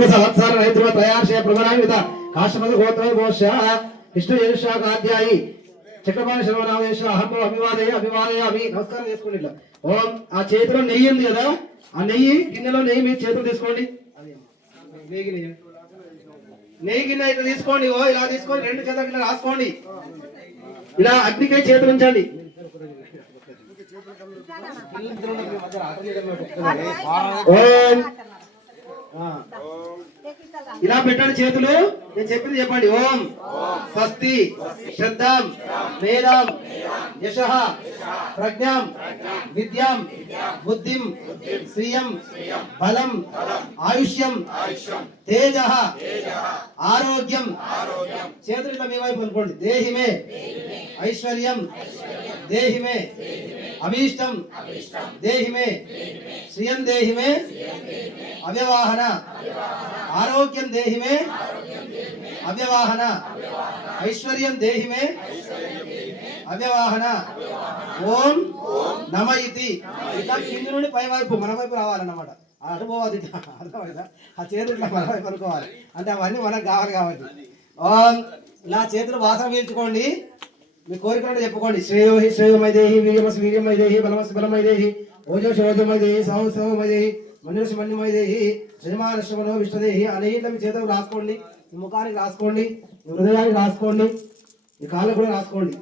శుభ సంవత్సర రైతుల త్రయాశయ ప్రధానిత కాశ్మద గోత్ర గోష విష్ణు యశాఖాధ్యాయి చక్రపాణి శర్వనామేశ్వర అహం అభివాదయ అభివాదయామి. నమస్కారం చేసుకోండి ఇట్లా. ఓం ఆ చేతిలో నెయ్యి ఉంది కదా, ఆ నెయ్యి గిన్నెలో నెయ్యి మీ చేతులు తీసుకోండి. నెయ్యి గిన్నె ఇట్లా తీసుకోండి. ఓ ఇలా తీసుకొని రెండు చేతుల గిన్నె రాసుకోండి. ఇలా అగ్నికై చేతులు ఉంచండి. ఓం ఇలా పెట్టండి చేతులు. నేను చెప్పింది చెప్పండి. ఓం స్వస్తి శ్రద్ధాం మేధాం యశః ప్రజ్ఞాం విద్యాం బుద్ధిం శ్రియం బలం ఆయుష్యం తేజః ఆరోగ్యం. చేతులు ఇట్లా మీ వైపు అనుకోండి. దేహిమే ఐశ్వర్యం దేహిమే అభీష్టం దేహిమే శ్రియం దేహిమే అవ్యవాహన ఆరోగ్యం దేహిమే అవ్యవాహన ఐశ్వర్యం దేహిమే అవ్యవాహన. ఓం నమ ఇతి. ఇట్లా కింద నుండి పై వైపు మన వైపు రావాలన్నమాట. అనుభవాది అర్థమైందా? ఆ చేతులు మన వైపు అనుకోవాలి. అంటే అవన్నీ మనకు కావాలి కాబట్టి ఓం ఇలా చేతులు వాసన పీల్చుకోండి. మీ కోరికలను చెప్పుకోండి. శ్రేయోహి శ్రేయమైదేహి వీర్యమసి వీర్యమైదేహి బలమసి బలమైదేహి ఓజోషి ఓజమైదేహి సహోసి సహోమైదేహి మన్యుషి మన్యమైదేహి శ్రీమానశ్వమనో విష్ణుదేహి అనేక మీ చేతులు రాసుకోండి. మీ ముఖానికి రాసుకోండి, మీ హృదయానికి రాసుకోండి, మీ కాళ్ళకు కూడా రాసుకోండి.